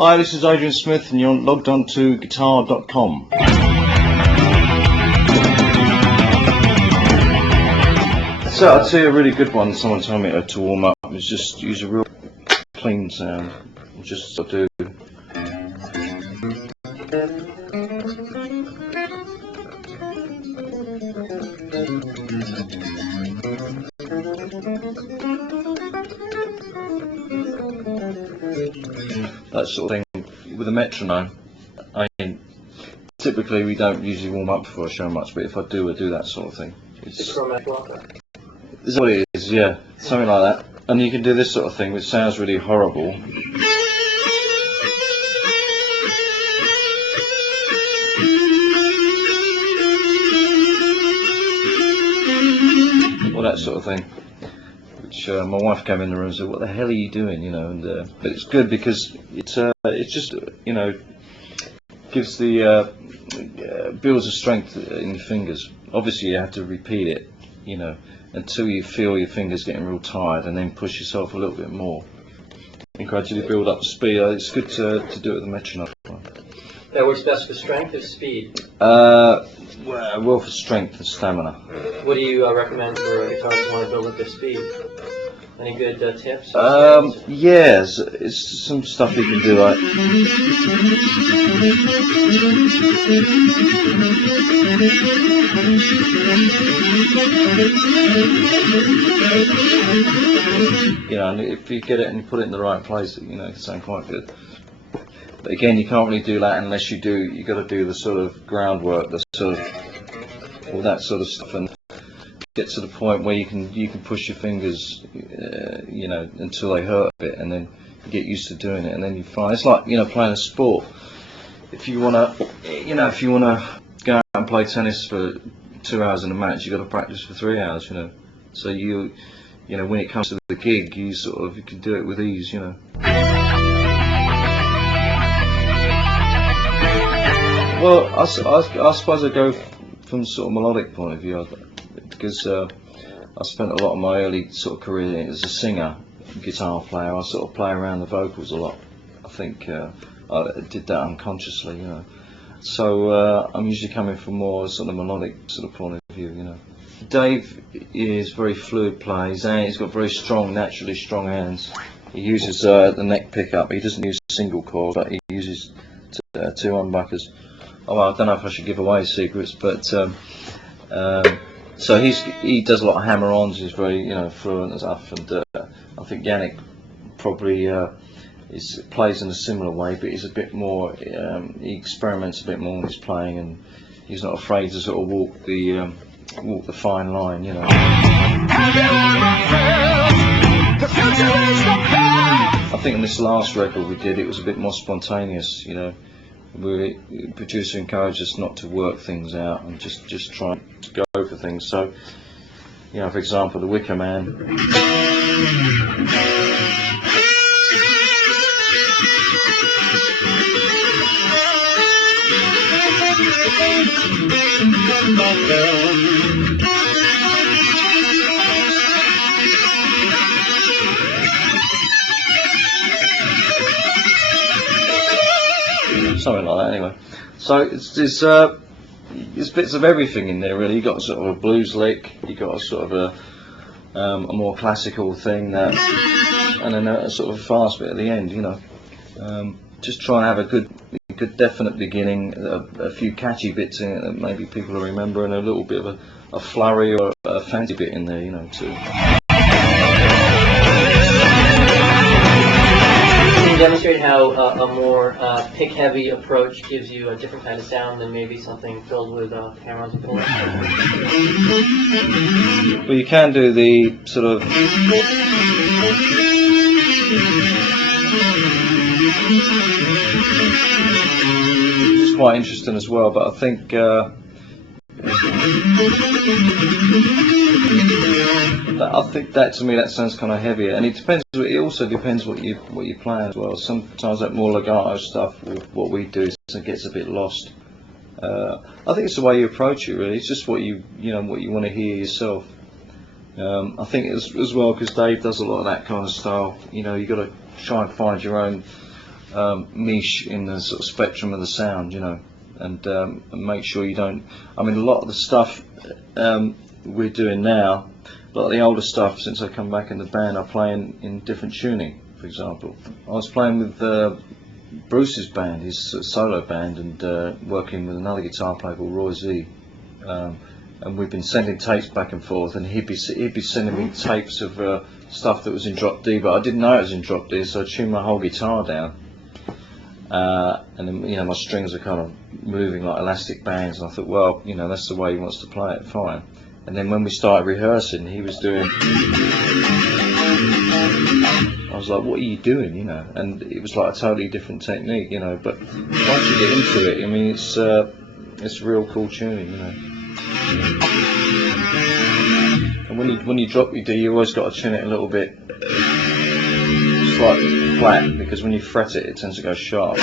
Hi, this is Adrian Smith and you're logged on to guitar.com. So I'd say a really good one, someone told me to warm up, is just use a real clean sound. Just do. That sort of thing with a metronome. I mean, typically we don't usually warm up before a show much, but if I do that sort of thing. It's what it is, yeah, something like that. And you can do this sort of thing, which sounds really horrible. Or that sort of thing. Which my wife came in the room and said, "What the hell are you doing?" You know, and but it's good because it's just, you know, gives the builds a strength in your fingers. Obviously, you have to repeat it, you know, until you feel your fingers getting real tired, and then push yourself a little bit more, and gradually build up speed. It's good to do it with the metronome. That works best for strength or speed? Well, for strength and stamina. What do you recommend for a guitarist who want to build up their speed? Any good tips? Yes, it's some stuff you can do, like you know, and if you get it and you put it in the right place, you know, it can sound quite good. But again, you can't really do that unless you got to do the sort of groundwork, the sort of all that sort of stuff, and get to the point where you can push your fingers, you know, until they hurt a bit, and then you get used to doing it, and then you find it's like, you know, playing a sport. If you wanna go out and play tennis for 2 hours in a match, you got to practice for 3 hours, you know. So you know, when it comes to the gig, you can do it with ease, you know. Well, I suppose I go from sort of melodic point of view, because I spent a lot of my early sort of career as a singer, guitar player. I sort of play around the vocals a lot. I think I did that unconsciously, you know. So I'm usually coming from more sort of melodic sort of point of view, you know. Dave is very fluid player. He's got very strong, naturally strong hands. He uses the neck pickup. He doesn't use single chords, but he uses two humbuckers. Oh, well, I don't know if I should give away secrets, but so he does a lot of hammer-ons. He's very, you know, fluent and stuff. And I think Yannick probably plays in a similar way, but he's a bit more. He experiments a bit more when he's playing, and he's not afraid to sort of walk the fine line, you know. I think on this last record we did, it was a bit more spontaneous, you know. The producer encouraged us not to work things out and just try to go for things. So, you know, for example, The Wicker Man. Something like that, anyway. So there's bits of everything in there, really. You got sort of a blues lick, you got a sort of a more classical thing, and then a sort of a fast bit at the end, you know. Just try and have a good good definite beginning, a few catchy bits in it that maybe people will remember, and a little bit of a flurry or a fancy bit in there, you know, too. Can you demonstrate how a more pick-heavy approach gives you a different kind of sound than maybe something filled with hammer-ons and bullets? Well, you can do the sort of which is quite interesting as well, but I think that to me that sounds kind of heavier, and it depends. It also depends what you play as well. Sometimes that more legato stuff, what we do, it gets a bit lost. I think it's the way you approach it, really. It's just what you want to hear yourself. I think as well, because Dave does a lot of that kind of style. You know, you got to try and find your own niche in the sort of spectrum of the sound, you know, and make sure you don't. I mean, a lot of the stuff we're doing now, a lot of the older stuff since I come back in the band, I play in different tuning. For example, I was playing with Bruce's band, his solo band, and working with another guitar player called Roy Z. And we've been sending tapes back and forth, and he'd be sending me tapes of stuff that was in drop D, but I didn't know it was in drop D, so I tuned my whole guitar down. And then, you know, my strings are kind of moving like elastic bands, and I thought, well, you know, that's the way he wants to play it, fine. And then when we started rehearsing, he was doing. I was like, what are you doing, you know? And it was like a totally different technique, you know. But once you get into it, I mean, it's real cool tuning, you know. And when you drop your D, you always got to tune it a little bit slightly flat, because when you fret it, it tends to go sharp.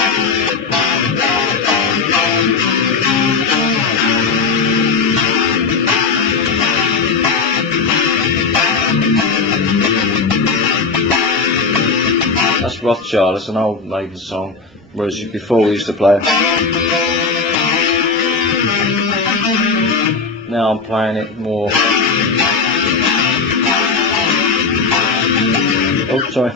That's Rothschild. It's an old Maiden song, whereas before we used to play it. Now I'm playing it more. Oh, sorry.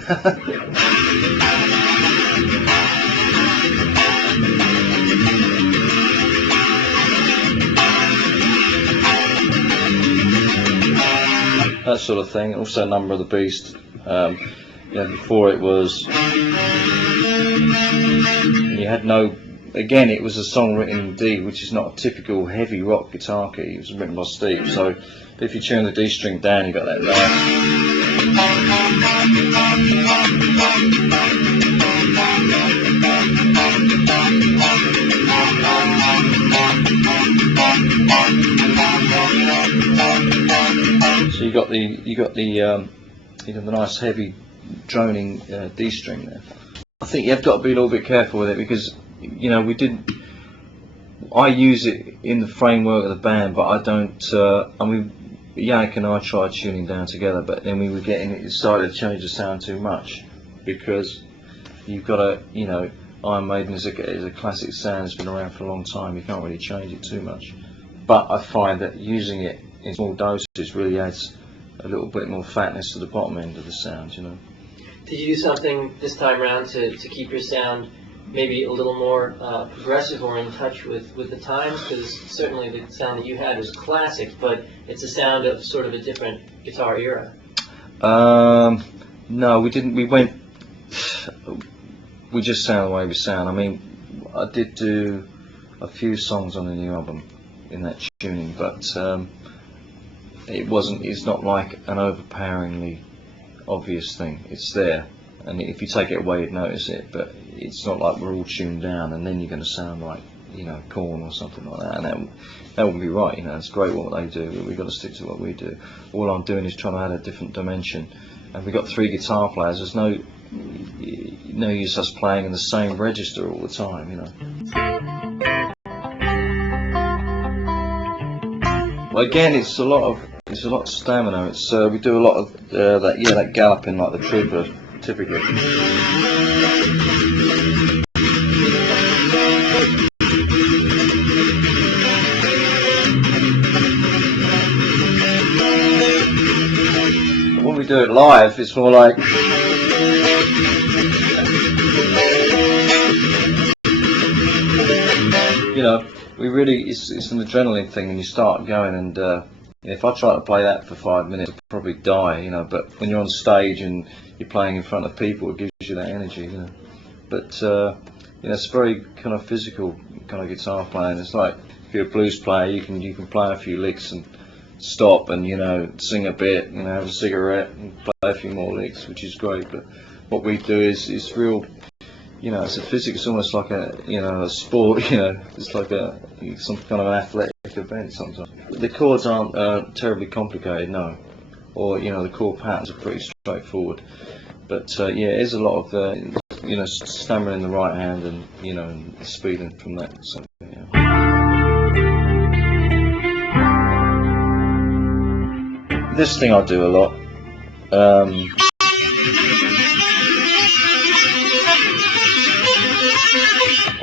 That sort of thing. Also, Number of the Beast. Yeah, before it was. You had no. Again, it was a song written in D, which is not a typical heavy rock guitar key. It was written by Steve. So if you tune the D string down, you got that nice. So you got the nice heavy droning D string there. I think you've got to be a little bit careful with it, because you know I use it in the framework of the band, but I don't. I mean, Yannick and I tried tuning down together, but then we were getting it started to change the sound too much, because you've got to, you know, Iron Maiden is a classic sound. It's been around for a long time. You can't really change it too much. But I find that using it in small doses really adds a little bit more fatness to the bottom end of the sound, you know. Did you do something this time around to keep your sound maybe a little more progressive or in touch with the times? Because certainly the sound that you had is classic, but it's a sound of sort of a different guitar era. No, we didn't. We just sound the way we sound. I mean, I did do a few songs on the new album in that tuning, but it's not like an overpoweringly obvious thing. It's there, and if you take it away, you'd notice it, but it's not like we're all tuned down and then you're going to sound like, you know, Korn or something like that, and that wouldn't be right. You know, it's great what they do, but we've got to stick to what we do. All I'm doing is trying to add a different dimension, and we've got 3 guitar players. There's no use us playing in the same register all the time, you know. Well, again, it's a lot of stamina. It's we do a lot of that galloping like the Trooper, typically. When we do it live, it's more like. know, it's an adrenaline thing, and you start going, and if I try to play that for 5 minutes, I'd probably die, you know. But when you're on stage and you're playing in front of people, it gives you that energy, you know. But it's very kind of physical kind of guitar playing. It's like if you're a blues player, you can play a few licks and stop and sing a bit, have a cigarette and play a few more licks, which is great. But what we do is real. It's a physics. It's almost like a sport. It's like some kind of an athletic event sometimes. The chords aren't terribly complicated, no. Or the chord patterns are pretty straightforward. But there's a lot of stammering in the right hand and and speeding from that. So, This thing I do a lot. I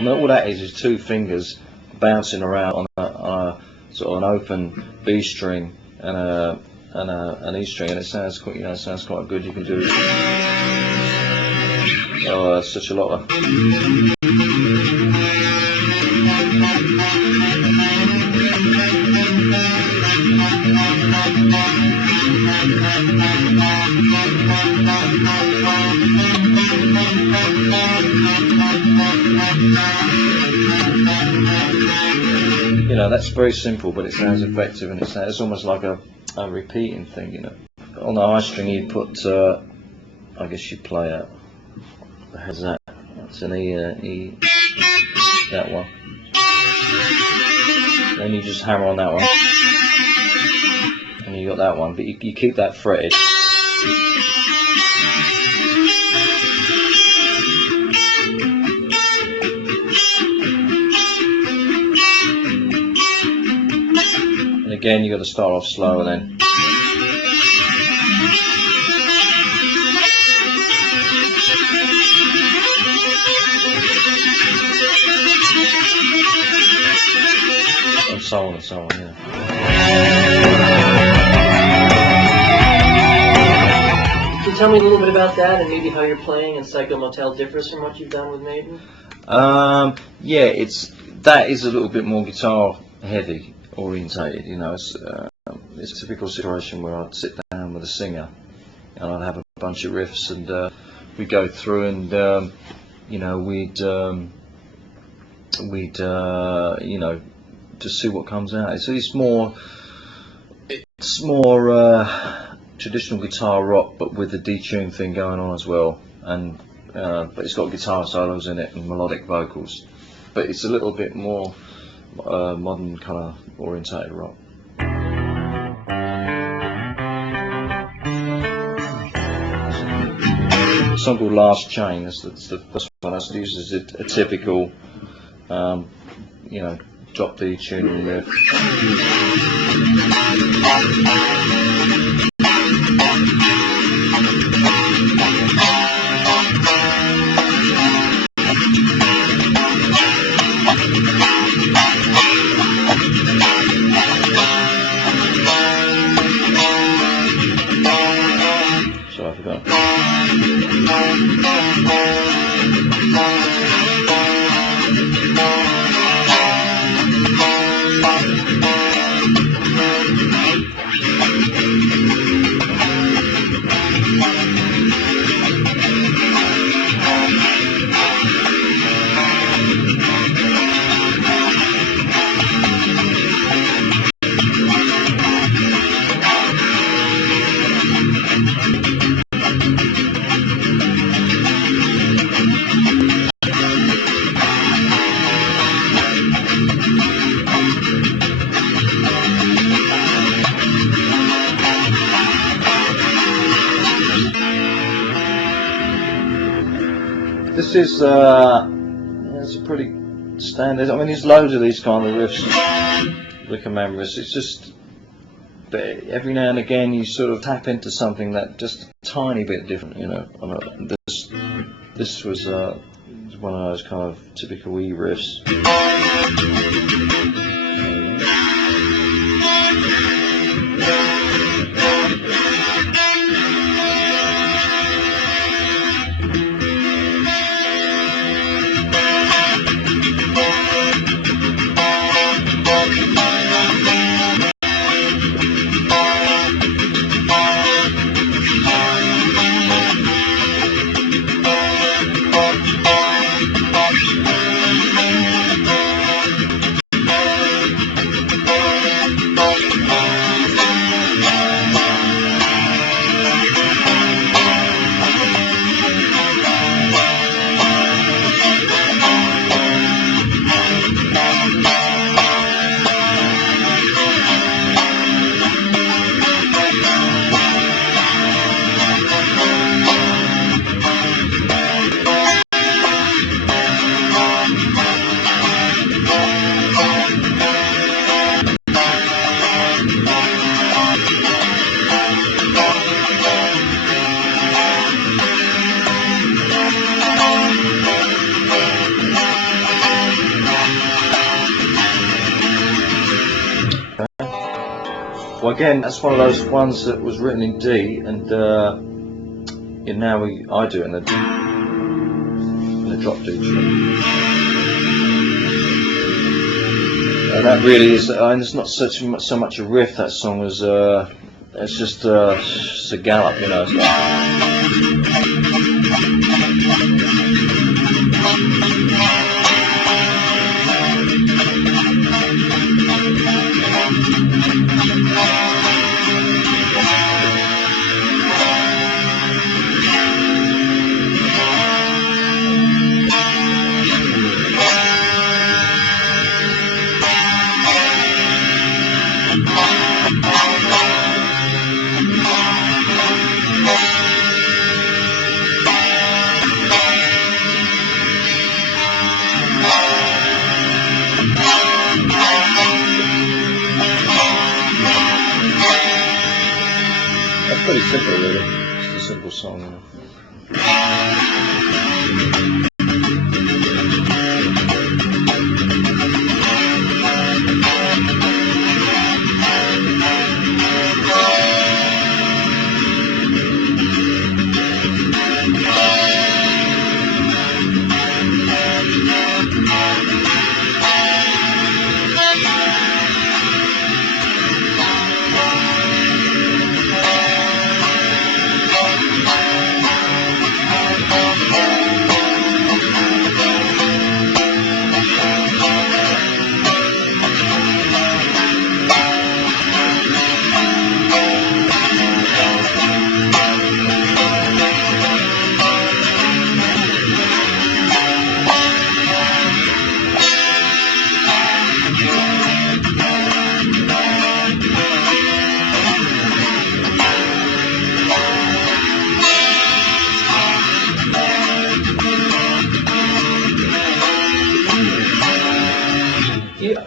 mean, all that is two fingers bouncing around on a sort of an open B string and an E string, and it sounds quite, quite good. You can do such a lot of. That's very simple, but it sounds effective, and it's almost like a repeating thing, On the high string, you put, I guess you play a. How's that? That's an E, that one. Then you just hammer on that one, and you got that one, but you keep that fretted. And again, you got to start off slow, and then. And so on and so on, Can you tell me a little bit about that and maybe how your playing in Psycho Motel differs from what you've done with Maiden? That is a little bit more guitar heavy orientated, it's a typical situation where I'd sit down with a singer and I'd have a bunch of riffs, and we'd go through and we'd just see what comes out. It's more traditional guitar rock, but with the detune thing going on as well, and but it's got guitar solos in it and melodic vocals, but it's a little bit more modern kind of orientated rock. A song called Last Chain, that's the first one. That's used as a typical drop D tuning riff. So I forgot. This is it's a pretty standard. I mean, there's loads of these kind of riffs, Wicker Man riffs. It's just, but every now and again you sort of tap into something that just a tiny bit different, This was one of those kind of typical E riffs. Well, again, that's one of those ones that was written in D, and now I do it in the drop D. And that really is, and it's not so much a riff, that song, as it's just a gallop, you know. That's pretty simple, really. It's a simple song, you know.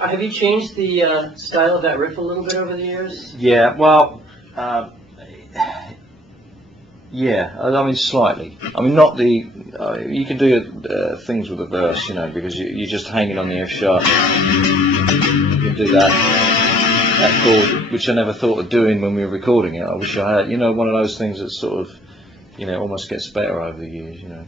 Have you changed the style of that riff a little bit over the years? Yeah, well, yeah, I mean slightly. I mean not the, you can do things with a verse, you know, because you're just hanging on the F sharp. You can do that chord, which I never thought of doing when we were recording it. I wish I had, you know, one of those things that sort of, you know, almost gets better over the years, you know.